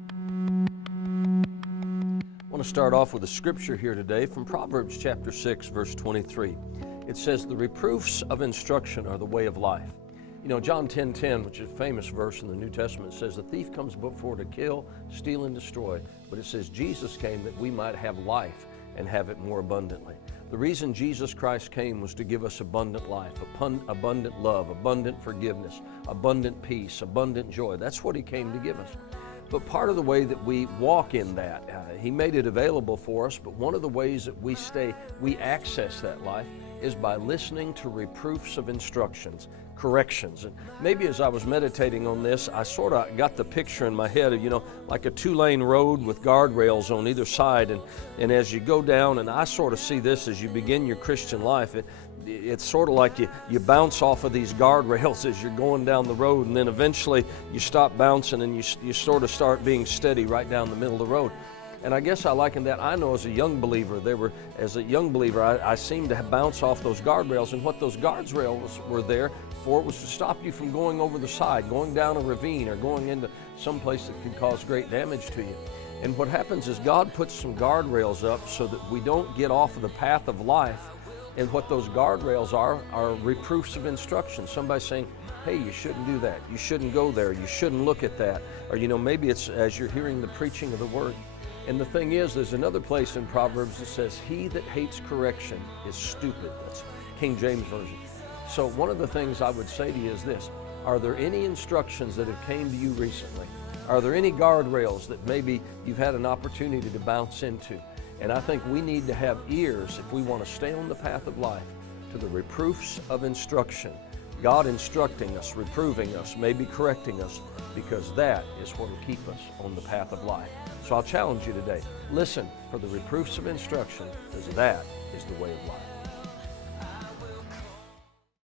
I want to start off with a scripture here today from Proverbs chapter 6, verse 23. It says, "The reproofs of instruction are the way of life." You know, John 10:10, which is a famous verse in the New Testament, says, "The thief comes before to kill, steal, and destroy." But it says, Jesus came that we might have life and have it more abundantly. The reason Jesus Christ came was to give us abundant life, abundant love, abundant forgiveness, abundant peace, abundant joy. That's what He came to give us. But part of the way that we walk in that, He made it available for us, but one of the ways that we access that life is by listening to reproofs of instructions, corrections. And maybe as I was meditating on this, I sort of got the picture in my head of, like a two-lane road with guardrails on either side. And as you go down, and I sort of see this as you begin your Christian life, it's sort of like you bounce off of these guardrails as you're going down the road, and then eventually you stop bouncing and you sort of start being steady right down the middle of the road. And I guess I liken that. I know as a young believer, I seemed to bounce off those guardrails, and what those guardrails were there for was to stop you from going over the side, going down a ravine, or going into some place that could cause great damage to you. And what happens is God puts some guardrails up so that we don't get off of the path of life. And what those guardrails are reproofs of instruction. Somebody saying, hey, you shouldn't do that. You shouldn't go there. You shouldn't look at that. Or, maybe it's as you're hearing the preaching of the Word. And the thing is, there's another place in Proverbs that says, he that hates correction is stupid. That's King James Version. So one of the things I would say to you is this: are there any instructions that have came to you recently? Are there any guardrails that maybe you've had an opportunity to bounce into? And I think we need to have ears if we want to stay on the path of life to the reproofs of instruction. God instructing us, reproving us, maybe correcting us, because that is what will keep us on the path of life. So I'll challenge you today, listen for the reproofs of instruction, because that is the way of life.